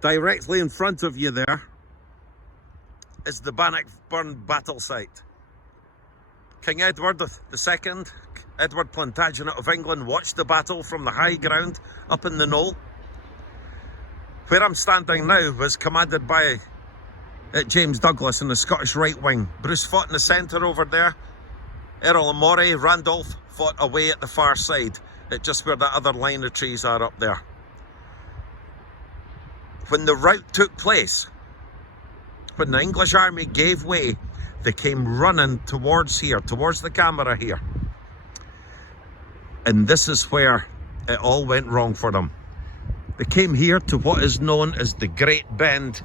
Directly in front of you there is the Bannockburn battle site. King Edward II, Edward Plantagenet of England, watched the battle from the high ground up in the knoll. Where I'm standing now was commanded by James Douglas in the Scottish right wing. Bruce fought in the centre over there. Earl and Moray, Randolph fought away at the far side, at just where that other line of trees are up there. When the rout took place, when the English army gave way, they came running towards here, towards the camera here. And this is where it all went wrong for them. They came here to what is known as the Great Bend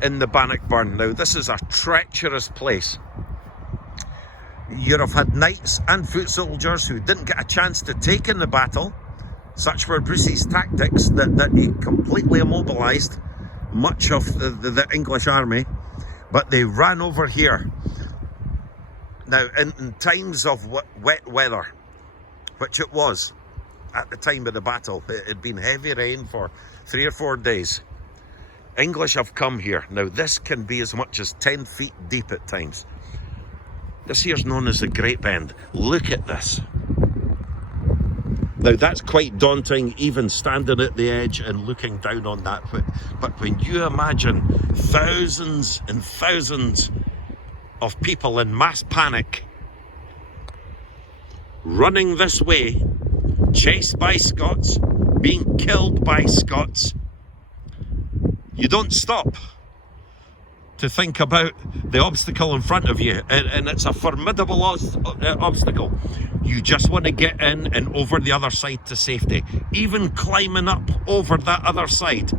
in the Bannockburn. Now, this is a treacherous place. You'd have had knights and foot soldiers who didn't get a chance to take in the battle. Such were Bruce's tactics that he completely immobilised much of the English army. But they ran over here. Now, in times of wet weather, which it was at the time of the battle, it had been heavy rain for 3 or 4 days. English have come here. Now, this can be as much as 10 feet deep at times. This here's known as the Great Bend. Look at this. Now, that's quite daunting, even standing at the edge and looking down on that. But when you imagine thousands and thousands of people in mass panic running this way, chased by Scots, being killed by Scots, you don't stop to think about the obstacle in front of you, and it's a formidable obstacle. You just want to get in and over the other side to safety. Even climbing up over that other side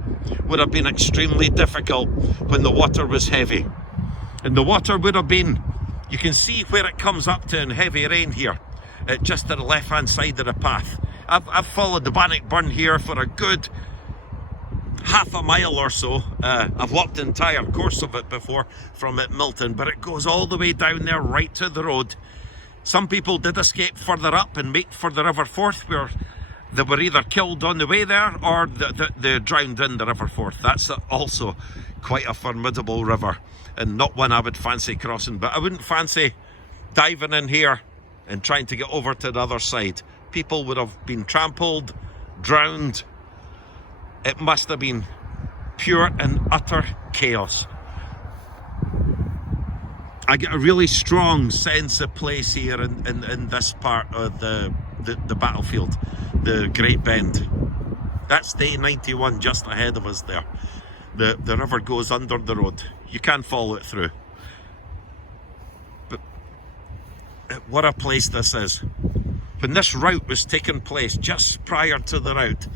would have been extremely difficult when the water was heavy. And the water would have been, you can see where it comes up to in heavy rain here, just to the left hand side of the path. I've followed the Bannockburn here for a good half a mile or so. I've walked the entire course of it before from at Milton, but it goes all the way down there right to the road. Some people did escape further up and make for the River Forth, where they were either killed on the way there or they drowned in the River Forth. That's also quite a formidable river, and not one I would fancy crossing, but I wouldn't fancy diving in here and trying to get over to the other side. People would have been trampled, drowned. It must have been pure and utter chaos. I get a really strong sense of place here in this part of the battlefield, the Great Bend. That's day 91 just ahead of us there. The river goes under the road. You can't follow it through. But what a place this is. When this rout was taking place, just prior to the rout,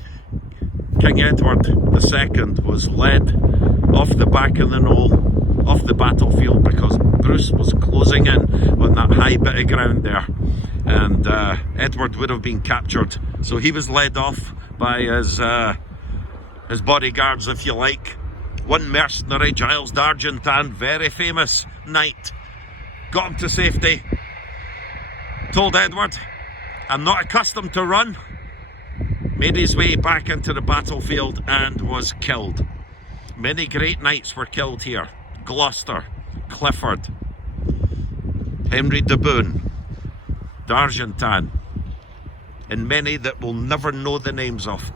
King Edward II was led off the back of the knoll, off the battlefield, because Bruce was closing in on that high bit of ground there, and Edward would have been captured. So he was led off by his bodyguards, if you like. One mercenary, Giles d'Argentan, very famous knight, got him to safety, told Edward, "I'm not accustomed to run," made his way back into the battlefield and was killed. Many great knights were killed here. Gloucester, Clifford, Henry de Bohun, d'Argentan, and many that we'll never know the names of.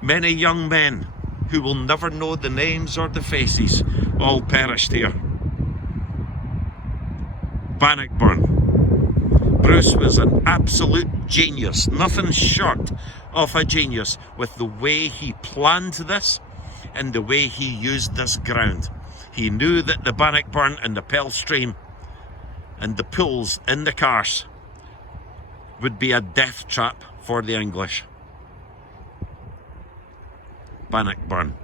Many young men who will never know the names or the faces all perished here. Bannockburn. Bruce was an absolute genius, nothing short of a genius, with the way he planned this and the way he used this ground. He knew that the Bannockburn and the Pell Stream and the pools in the Carse would be a death trap for the English. Bannockburn.